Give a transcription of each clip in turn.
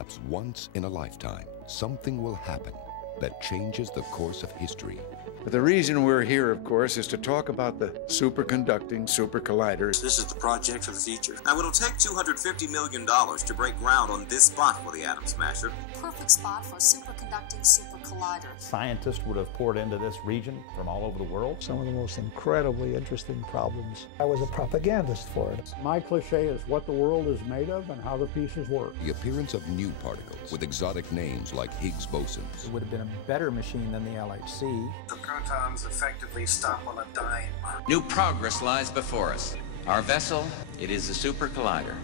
perhaps once in a lifetime, something will happen that changes the course of history. But the reason we're here, of course, is to talk about the superconducting super collider. This is the project for the future. Now, it'll take $250 million to break ground on this spot for the atom smasher. Perfect spot for a superconducting super collider. Scientists would have poured into this region from all over the world. Some of the most incredibly interesting problems. I was a propagandist for it. My cliche is what the world is made of and how the pieces work. The appearance of new particles with exotic names like Higgs bosons. It would have been a better machine than the LHC. The protons effectively stop on a dime. New progress lies before us. Our vessel, it is a super collider.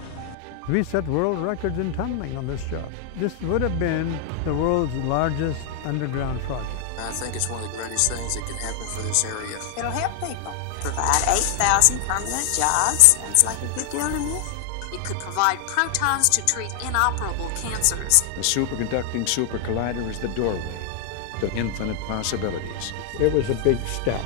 We set world records in tunneling on this job. This would have been the world's largest underground project. I think it's one of the greatest things that can happen for this area. It'll help people. Provide 8,000 permanent jobs. Sounds like a good deal to me. It could provide protons to treat inoperable cancers. The superconducting super collider is the doorway to infinite possibilities. It was a big step,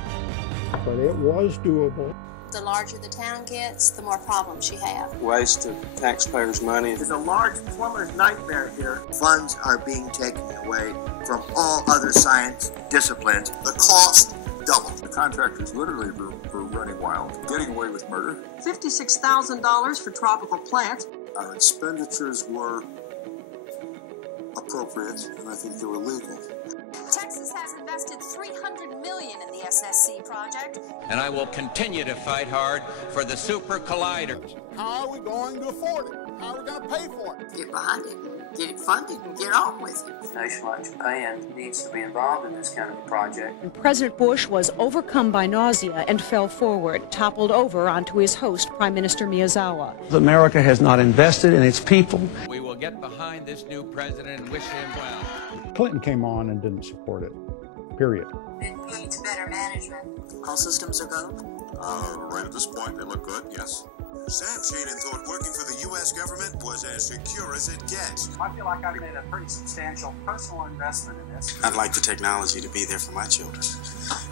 but it was doable. The larger the town gets, the more problems you have. Waste of taxpayers' money. It's a large plumber's nightmare here. Funds are being taken away from all other science disciplines. The cost doubled. The contractors literally were running wild, getting away with murder. $56,000 for tropical plants. Our expenditures were appropriate, and I think they were legal. Texas has invested $300 million in the SSC project. And I will continue to fight hard for the super collider. How are we going to afford it? How are we going to pay for it? Get behind it, get it funded, and get on with it. A nation like Japan needs to be involved in this kind of a project. President Bush was overcome by nausea and fell forward, toppled over onto his host, Prime Minister Miyazawa. America has not invested in its people. We will get behind this new president and wish him well. Clinton came on and didn't support it, period. It needs better management. All systems are go. Right at this point, they look good, yes. Sam Shadon thought working for the U.S. government was as secure as it gets. I feel like I've made a pretty substantial personal investment in this. I'd like the technology to be there for my children.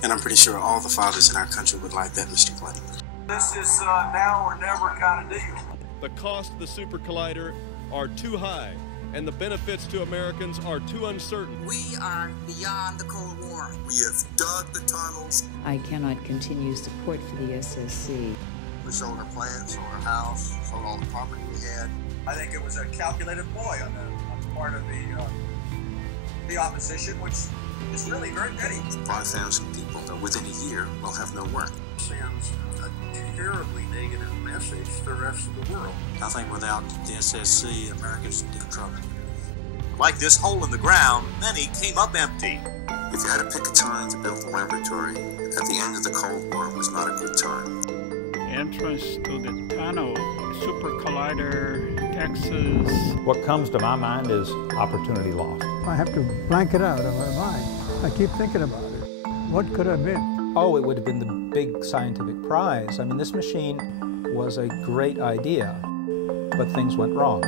And I'm pretty sure all the fathers in our country would like that, Mr. Clinton. This is now or never kind of deal. The cost of the super collider are too high, and the benefits to Americans are too uncertain. We are beyond the Cold War. We have dug the tunnels. I cannot continue support for the SSC. We sold our plants, sold our house, sold all the property we had. I think it was a calculated ploy on the part of the opposition, which is really very petty. 5,000 people within a year will have no work. Sends a terribly negative message to the rest of the world. I think without the SSC, America's in deep trouble. Like this hole in the ground, many came up empty. If you had to pick a time to build a laboratory, at the end of the Cold War was not a good time. Entrance to the tunnel, super collider, Texas. What comes to my mind is opportunity lost. I have to blank it out of my mind. I keep thinking about it. What could have been? Oh, it would have been the big scientific prize. I mean, this machine was a great idea, but things went wrong.